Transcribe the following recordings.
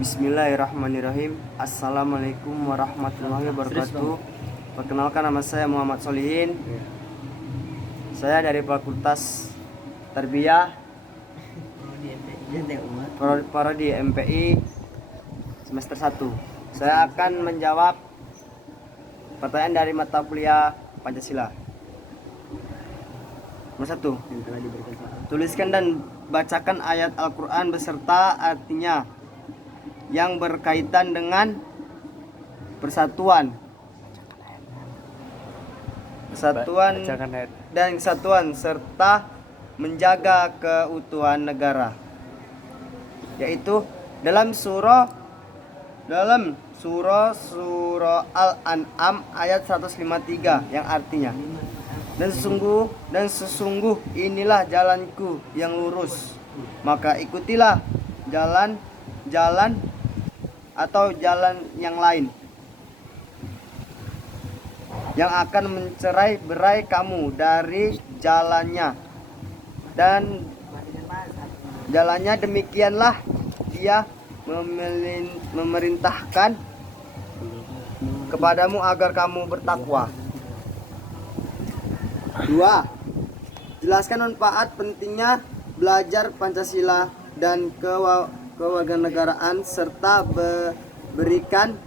Bismillahirrahmanirrahim. Assalamualaikum warahmatullahi wabarakatuh. Perkenalkan, nama saya Muhammad Solihin. Saya dari Fakultas Tarbiyah Prodi MPI semester 1. Saya akan menjawab pertanyaan dari mata kuliah Pancasila. Nomor 1. Tuliskan dan bacakan ayat Al-Quran beserta artinya yang berkaitan dengan persatuan dan kesatuan serta menjaga keutuhan negara, yaitu dalam surah Al-An'am ayat 153 yang artinya dan sesungguh inilah jalanku yang lurus, maka ikutilah jalan atau jalan yang lain yang akan mencerai-berai kamu dari jalannya, dan jalannya demikianlah dia memerintahkan kepadamu agar kamu bertakwa. 2. Jelaskan manfaat pentingnya belajar Pancasila dan kewarganegaraan serta berikan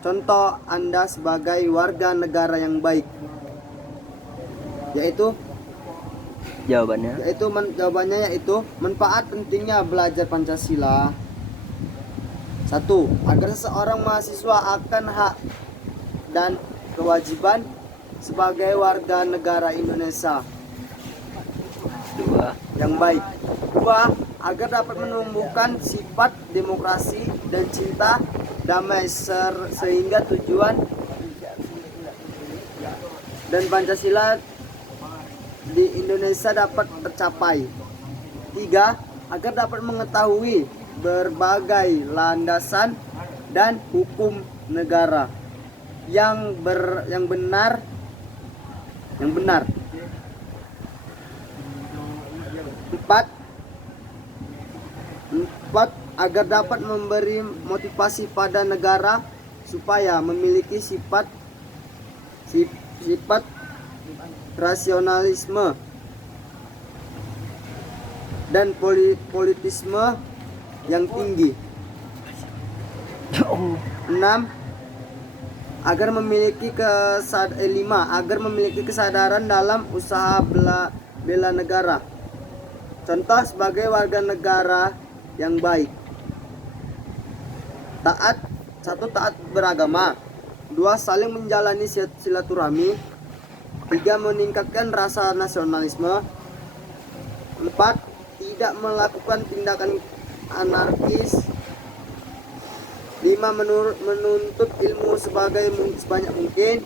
contoh Anda sebagai warga negara yang baik. Jawabannya yaitu manfaat pentingnya belajar Pancasila. 1. Agar seseorang mahasiswa akan hak dan kewajiban sebagai warga negara Indonesia yang baik. 2. Agar dapat menumbuhkan sifat demokrasi dan cinta damai sehingga tujuan dan Pancasila di Indonesia dapat tercapai. 3. Agar dapat mengetahui berbagai landasan dan hukum negara yang benar. 4. Agar dapat memberi motivasi pada negara supaya memiliki sifat rasionalisme dan politisme yang tinggi. 5. Agar memiliki kesadaran dalam usaha bela negara. Contoh sebagai warga negara yang baik. Taat beragama. 2. Saling menjalani silaturahmi. 3. Meningkatkan rasa nasionalisme. 4. Tidak melakukan tindakan anarkis. 5. Menuntut ilmu sebanyak mungkin.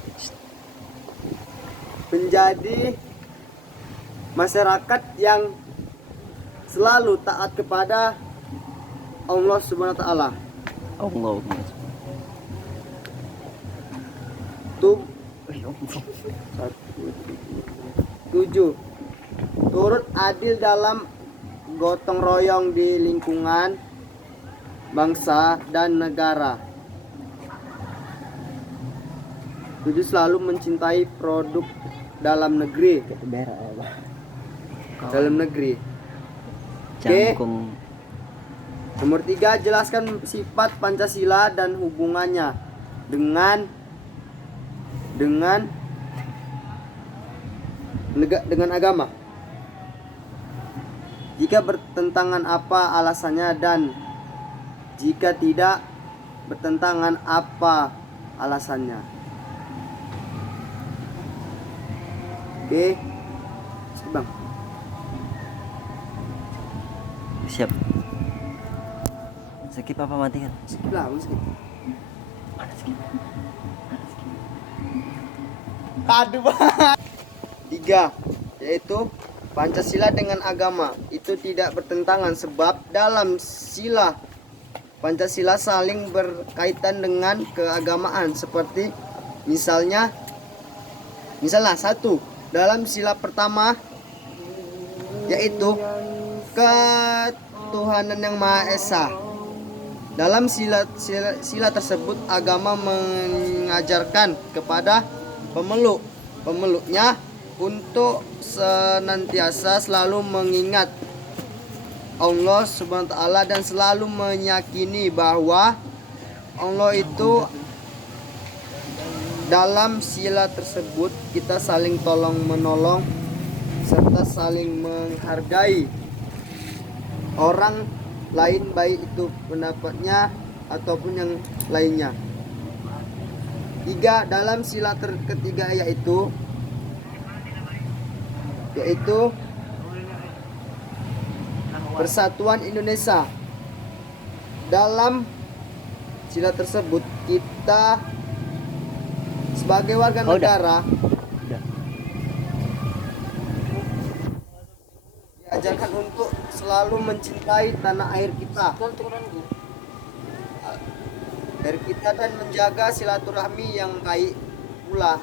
Menjadi masyarakat yang selalu taat kepada Allah Subhanahu wa taala. 7. Turut adil dalam gotong royong di lingkungan bangsa dan negara. 7. Selalu mencintai produk dalam negeri. Oke. Nomor 3. Jelaskan sifat Pancasila dan hubungannya dengan agama. Jika bertentangan apa alasannya, dan jika tidak bertentangan apa alasannya. Oke. Bang. Siap. Skip apa matikan? Skip lah, skip. Mana skip? Aduh. 3. Yaitu Pancasila dengan agama itu tidak bertentangan, sebab dalam sila Pancasila saling berkaitan dengan keagamaan, seperti misalnya 1. Dalam sila pertama yaitu ketuhanan yang Maha Esa. Dalam sila tersebut agama mengajarkan kepada pemeluknya untuk senantiasa selalu mengingat Allah Subhanahu wa taala dan selalu meyakini bahwa Allah itu. Dalam sila tersebut kita saling tolong menolong serta saling menghargai orang lain, baik itu pendapatnya ataupun yang lainnya. 3. Dalam sila ketiga yaitu Persatuan Indonesia. Dalam sila tersebut kita sebagai warga negara diajarkan untuk selalu mencintai tanah air kita dan menjaga silaturahmi yang baik pula.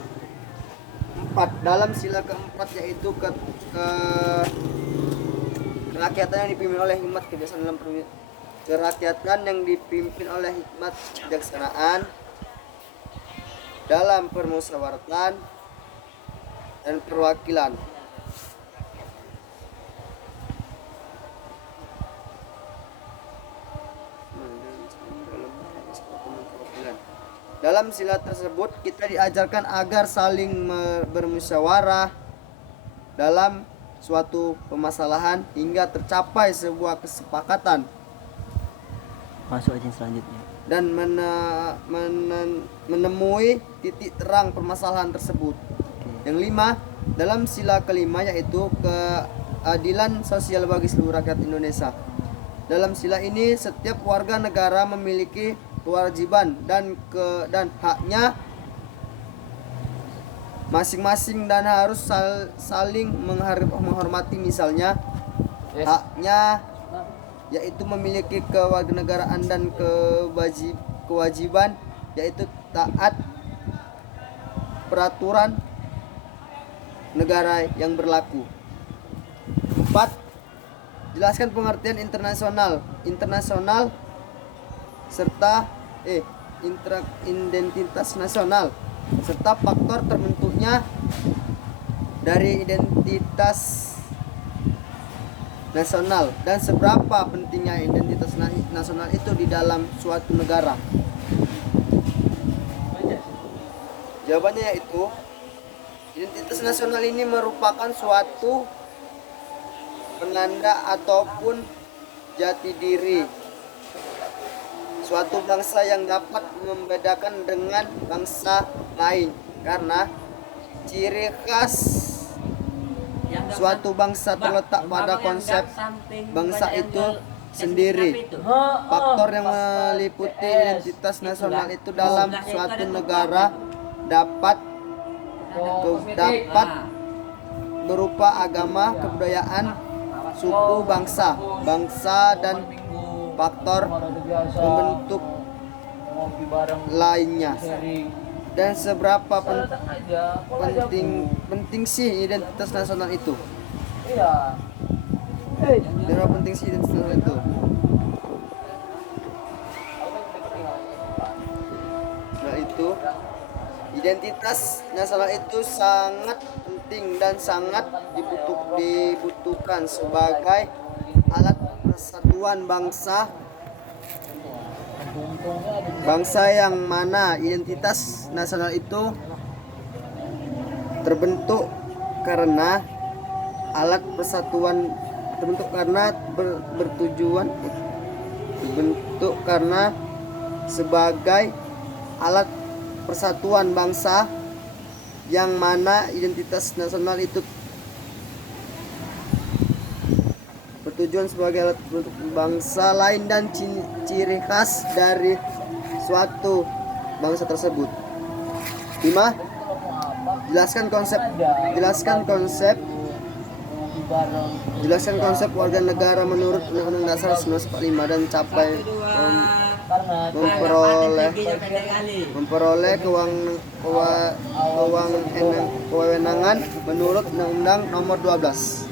4. Dalam sila keempat yaitu kerakyatan yang dipimpin oleh hikmat kebiasaan dalam kerakyatan yang dipimpin oleh hikmat kebijaksanaan dalam permusyawaratan dan perwakilan. Dalam sila tersebut kita diajarkan agar saling bermusyawarah dalam suatu permasalahan hingga tercapai sebuah kesepakatan. Masuk aja selanjutnya. Dan menemui titik terang permasalahan tersebut. Yang 5, dalam sila kelima yaitu keadilan sosial bagi seluruh rakyat Indonesia. Dalam sila ini setiap warga negara memiliki kewajiban dan haknya masing-masing dan harus saling menghormati. Misalnya haknya yaitu memiliki kewarganegaraan dan kewajiban yaitu taat peraturan negara yang berlaku. 4. Jelaskan pengertian internasional serta identitas nasional serta faktor terbentuknya dari identitas nasional dan seberapa pentingnya identitas nasional itu di dalam suatu negara. Jawabannya yaitu identitas nasional ini merupakan suatu penanda ataupun jati diri suatu bangsa yang dapat membedakan dengan bangsa lain karena ciri khas suatu bangsa terletak pada konsep bangsa itu sendiri. Faktor yang meliputi identitas nasional itu dalam suatu negara dapat berupa agama, kebudayaan, suku, bangsa dan faktor pembentuk lainnya. Dan seberapa penting sih identitas nasional itu? Seberapa penting sih identitas nasional itu? Nah itu identitas nasional itu sangat penting dan sangat dibutuhkan sebagai alat persatuan bangsa yang mana identitas nasional itu terbentuk karena sebagai alat persatuan bangsa yang mana identitas nasional itu bertujuan sebagai alat bangsa lain dan ciri khas dari suatu bangsa tersebut. 5. Jelaskan konsep warga negara menurut Undang-Undang Dasar 1945 dan capai memperoleh kewenangan menurut Undang-Undang Nomor 12.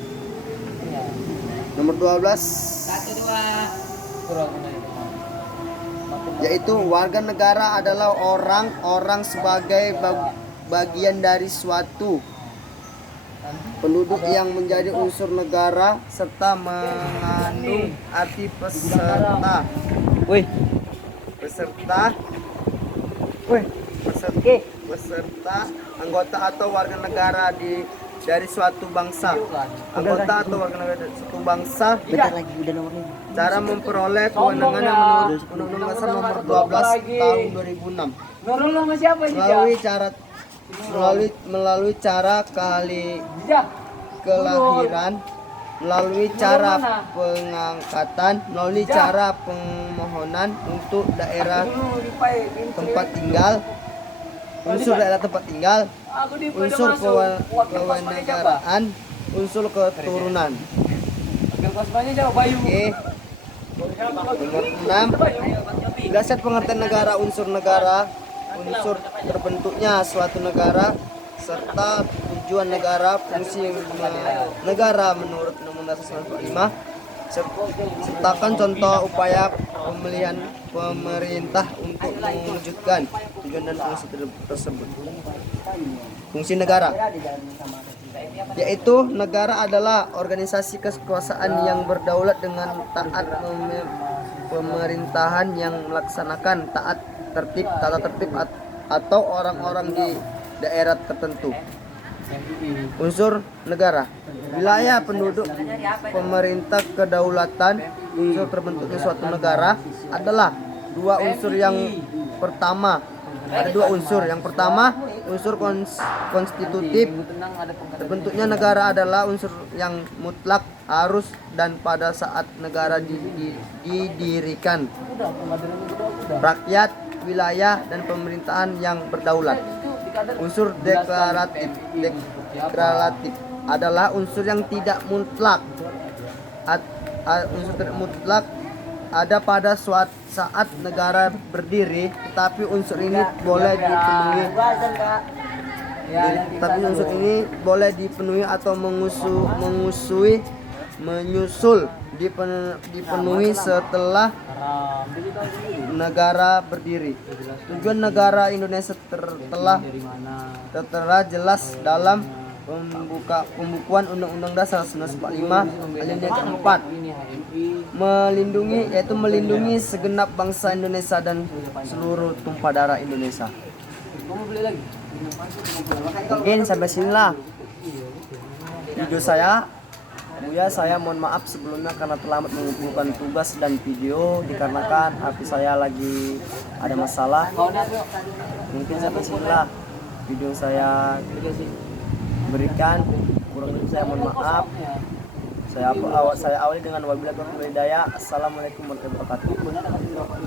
yaitu warga negara adalah orang-orang sebagai bagian dari suatu penduduk yang menjadi unsur negara serta mengandung arti peserta Wih, peserta anggota atau warga negara dari suatu bangsa. Anggota atau warga negara dari suatu bangsa. bentar lagi udah nomornya. Cara memperoleh kewenangan yang menurut Undang-Undang Dasar Nomor 12 Tahun 2006 melalui cara kelahiran, melalui cara pengangkatan, melalui cara pemohonan untuk daerah tempat tinggal, unsur daerah tempat tinggal, unsur kewarganegaraan, unsur keturunan. Oke. Nomor 6. Dasar pengertian negara, unsur terbentuknya suatu negara serta tujuan negara, fungsi negara menurut Undang-Undang Dasar 1945. Sertakan contoh upaya pemilihan pemerintah untuk mewujudkan tujuan dan fungsi tersebut. Fungsi negara, yaitu negara adalah organisasi kekuasaan yang berdaulat dengan taat pemerintahan yang melaksanakan tata tertib atau orang-orang di daerah tertentu. Unsur negara, wilayah penduduk, pemerintah, kedaulatan. Unsur terbentuknya suatu negara adalah dua unsur. Yang pertama, ada dua unsur. Yang pertama, unsur konstitutif. Terbentuknya negara adalah unsur yang mutlak, harus, dan pada saat negara didirikan, rakyat, wilayah, dan pemerintahan yang berdaulat. Unsur deklaratif adalah unsur yang tidak mutlak. Unsur tidak mutlak ada pada suatu saat negara berdiri, tetapi unsur ini boleh dipenuhi. Atau dipenuhi setelah negara berdiri. Tujuan negara Indonesia telah tertera jelas dalam pembukuan Undang-Undang Dasar 1945 alinea keempat, melindungi segenap bangsa Indonesia dan seluruh tumpah darah Indonesia. Mungkin sampai sinilah video saya. Saya mohon maaf sebelumnya karena terlambat mengumpulkan tugas dan video dikarenakan HP saya lagi ada masalah. Mungkin sampai sinilah video saya berikan. Kurang lebih saya mohon maaf. Saya awali dengan wabillahi taufiq wal hidayah. Assalamualaikum warahmatullahi wabarakatuh.